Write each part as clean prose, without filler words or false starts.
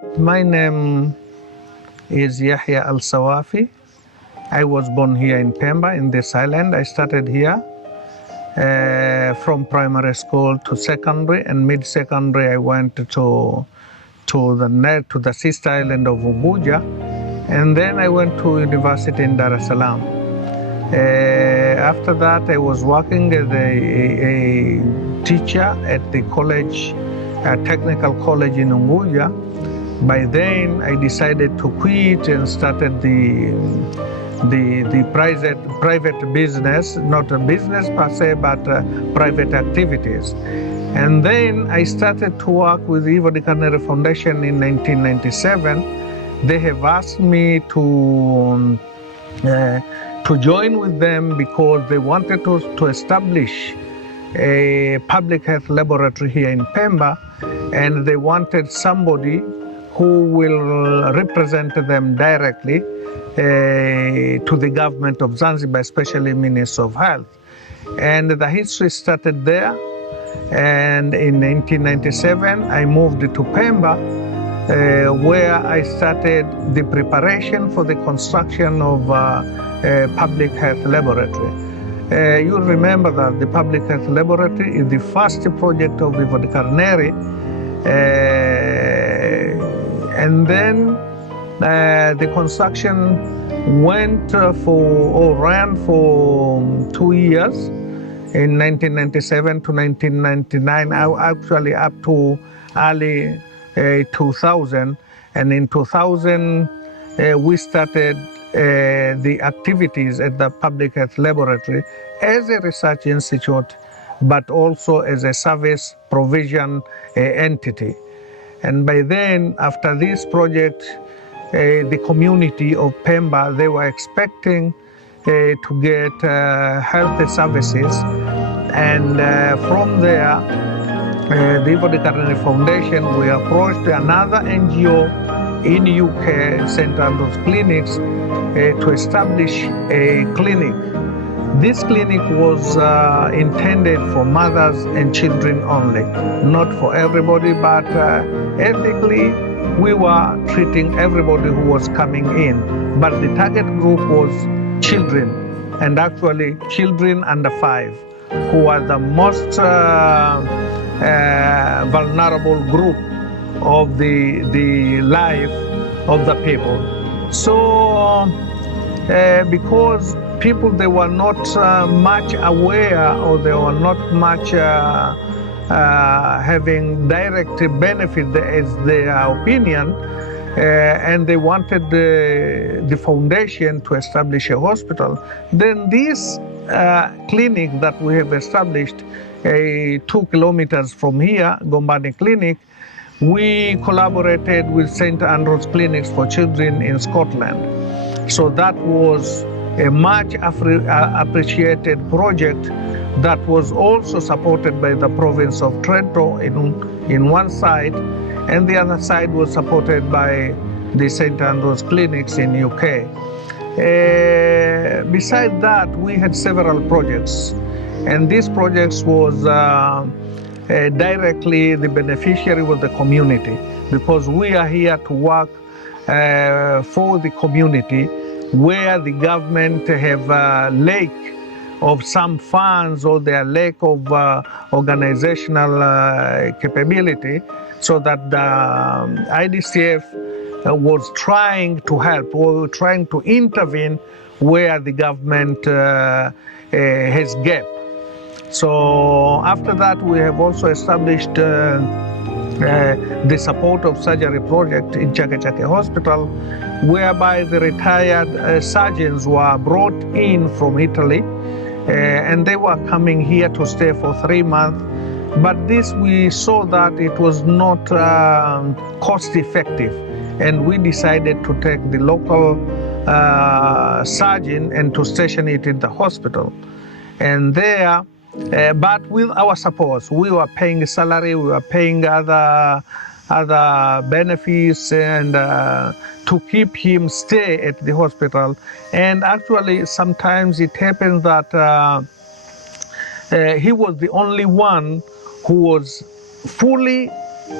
My name is Yahya Al Sawafy. I was born here in Pemba, in this island. I started here from primary school to secondary, and mid-secondary I went to the sister island of Unguja, and then I went to university in Dar es Salaam. After that, I was working as a teacher at the college, technical college in Unguja. By then, I decided to quit and started the private business, not a business per se, but private activities. And then I started to work with the Carneri Foundation in 1997. They have asked me to join with them because they wanted to establish a public health laboratory here in Pemba, and they wanted somebody who will represent them directly to the government of Zanzibar, especially Minister of Health. And the history started there. And in 1997, I moved to Pemba, where I started the preparation for the construction of a public health laboratory. You'll remember that the public health laboratory is the first project of the Carneri. And then the construction ran for 2 years, in 1997 to 1999, actually up to early 2000. And in 2000, we started the activities at the Public Health Laboratory as a research institute, but also as a service provision entity. And by then, after this project, the community of Pemba, they were expecting to get health services. And from there, the Carneri Foundation, we approached another NGO in UK, St. Andrews Clinics, to establish a clinic. This clinic was intended for mothers and children only, not for everybody, but ethically we were treating everybody who was coming in. But the target group was children, and actually children under 5, who are the most vulnerable group of the life of the people. So because people, they were not much aware, or they were not much having direct benefit as their opinion, and they wanted the foundation to establish a hospital. Then this clinic that we have established 2 kilometers from here, Gombani Clinic, we collaborated with St. Andrews Clinics for Children in Scotland. So that was a much appreciated project that was also supported by the province of Trento in one side, and the other side was supported by the St. Andrews Clinics in UK. Besides that, we had several projects, and these projects was directly the beneficiary was the community, because we are here to work for the community, where the government have a lack of some funds, or their lack of organizational capability, so that the IDCF was trying to help, or trying to intervene where the government has gap. So after that, we have also established the support of surgery project in Chake Chake Hospital, whereby the retired surgeons were brought in from Italy, and they were coming here to stay for 3 months. But this, we saw that it was not cost effective, and we decided to take the local surgeon and to station it in the hospital. And there, but with our support, we were paying salary, we were paying other benefits, and to keep him stay at the hospital. And actually, sometimes it happened that he was the only one who was fully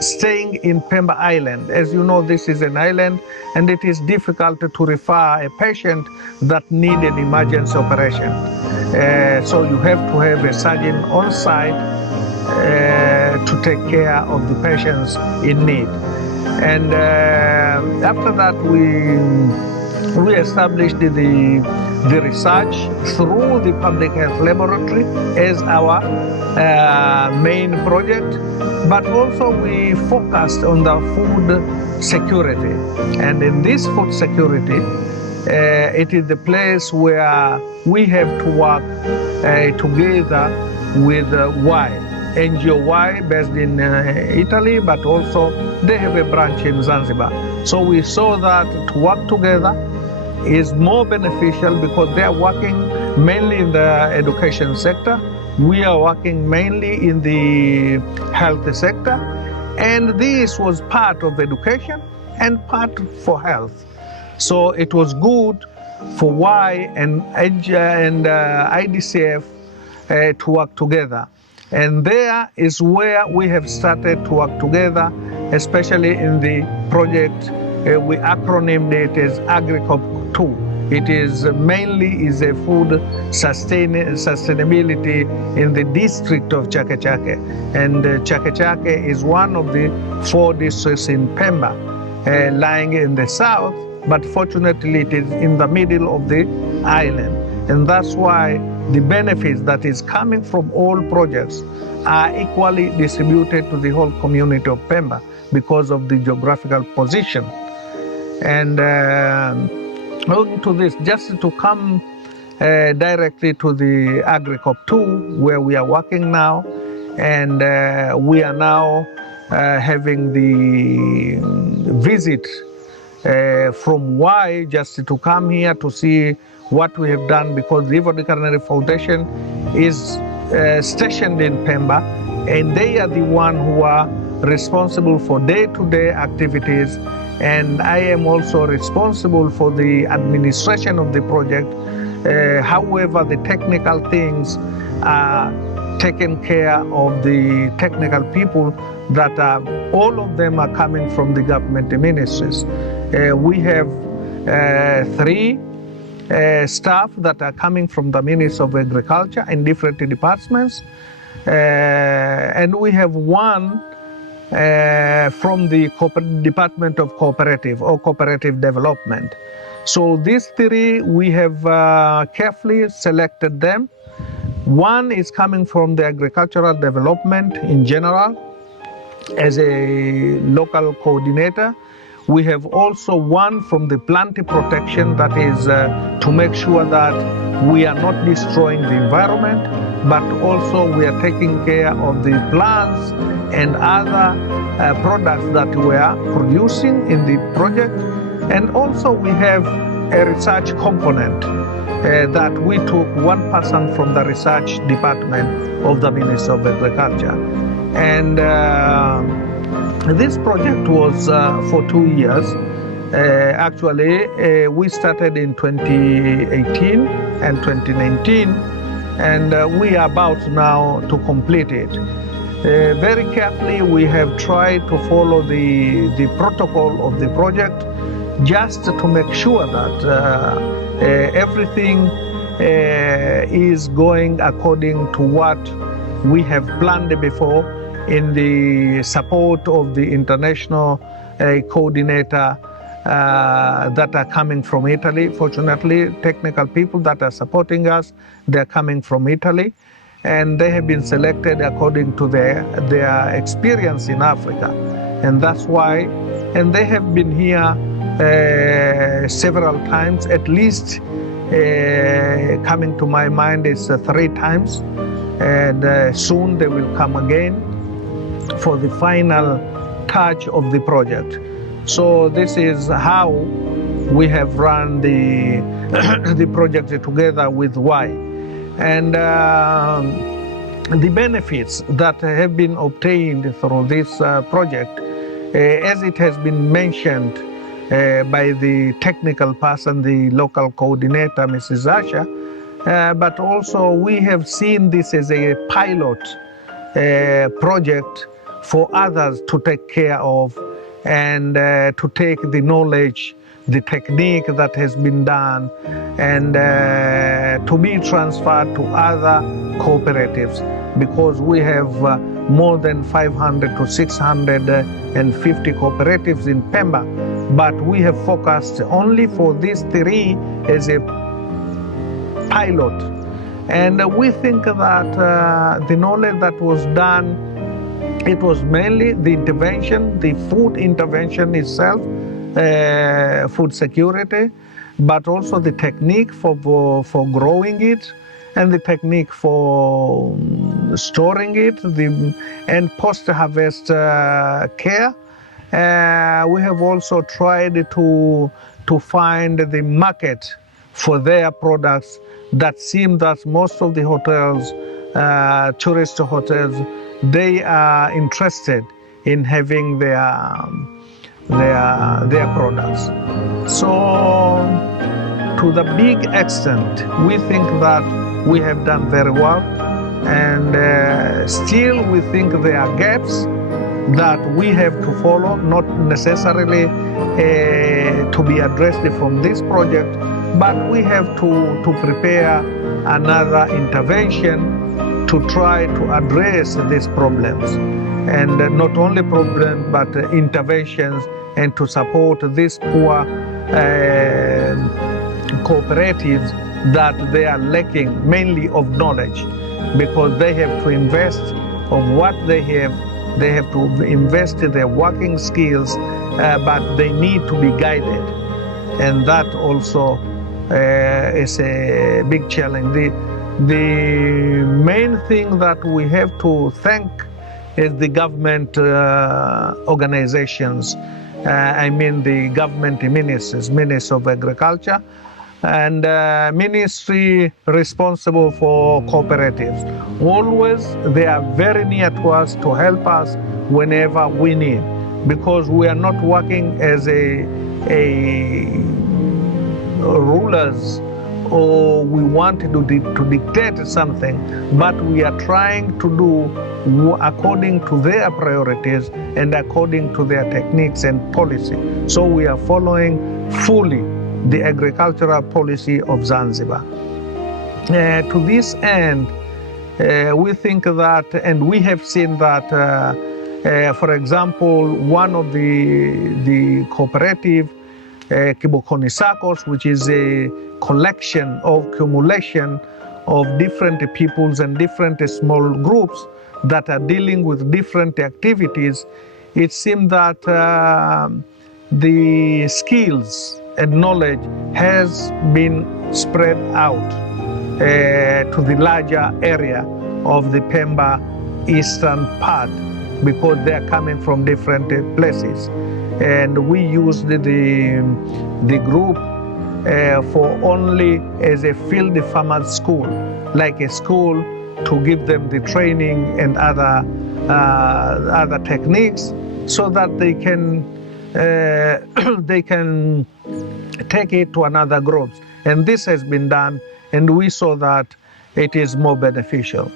staying in Pemba Island. As you know, this is an island, and it is difficult to refer a patient that need an emergency operation. So you have to have a surgeon on site to take care of the patients in need. And after that, we established the research through the public health laboratory as our main project, but also we focused on the food security. And in this food security, it is the place where we have to work together with NGO Y, based in Italy, but also they have a branch in Zanzibar. So we saw that to work together is more beneficial because they are working mainly in the education sector. We are working mainly in the health sector, and this was part of education and part for health. So it was good for Y and IDCF to work together. And there is where we have started to work together, especially in the project. We acronymed it as AgriCop2. It is mainly a food sustainability in the district of Chake Chake. And Chake Chake is one of the 4 districts in Pemba, lying in the south, but fortunately it is in the middle of the island. And that's why the benefits that is coming from all projects are equally distributed to the whole community of Pemba because of the geographical position. And owing to this, just to come directly to the AgriCop2, where we are working now, and we are now having the visit from Y just to come here to see what we have done, because the Ivory Carneri Foundation is stationed in Pemba, and they are the one who are responsible for day-to-day activities, and I am also responsible for the administration of the project. However, the technical things are taken care of the technical people that are, all of them are coming from the government ministries. We have 3 staff that are coming from the Ministry of Agriculture in different departments, and we have 1 from the Department of Cooperative or Cooperative Development. So these 3, we have carefully selected them. 1 is coming from the agricultural development in general as a local coordinator. We have also 1 from the plant protection, that is to make sure that we are not destroying the environment, but also we are taking care of the plants and other products that we are producing in the project. And also we have a research component that we took 1 person from the research department of the Ministry of Agriculture. And this project was for 2 years. Actually, we started in 2018 and 2019, and we are about now to complete it. Very carefully, we have tried to follow the protocol of the project, just to make sure that everything is going according to what we have planned before, in the support of the international coordinator that are coming from Italy. Fortunately, technical people that are supporting us, they're coming from Italy, and they have been selected according to their experience in Africa. And that's why, and they have been here several times, at least coming to my mind is 3 times, and soon they will come again for the final touch of the project. So this is how we have run the the project together with Y. And the benefits that have been obtained through this project, as it has been mentioned by the technical person, the local coordinator, Mrs. Asha, but also we have seen this as a pilot project for others to take care of and to take the knowledge, the technique that has been done, and to be transferred to other cooperatives, because we have more than 500 to 650 cooperatives in Pemba, but we have focused only for these three as a pilot. And we think that the knowledge that was done, it was mainly the intervention, the food intervention itself, food security, but also the technique for growing it, and the technique for storing it, and post-harvest care. We have also tried to find the market for their products. That seem that most of the hotels, tourist hotels, they are interested in having their products. So to the big extent, we think that we have done very well, and still we think there are gaps that we have to follow, not necessarily to be addressed from this project, but we have to prepare another intervention to try to address these problems, and not only problems but interventions, and to support these poor cooperatives that they are lacking mainly of knowledge, because they have to invest of what they have. They have to invest in their working skills, but they need to be guided, and that also is a big challenge. The main thing that we have to thank is the government organizations. I mean the government ministers, Minister of Agriculture, and ministry responsible for cooperatives. Always they are very near to us to help us whenever we need, because we are not working as a rulers, or we want to dictate something, but we are trying to do according to their priorities and according to their techniques and policy. So we are following fully the agricultural policy of Zanzibar. To this end, we think that, and we have seen that, for example, one of the cooperative, Kibokoni Circles, which is a collection of accumulation of different peoples and different small groups that are dealing with different activities, it seems that the skills and knowledge has been spread out to the larger area of the Pemba eastern part, because they are coming from different places. And we used the group for only as a field farmers school, like a school to give them the training and other techniques, so that they can take it to another groups. And this has been done, and we saw that it is more beneficial.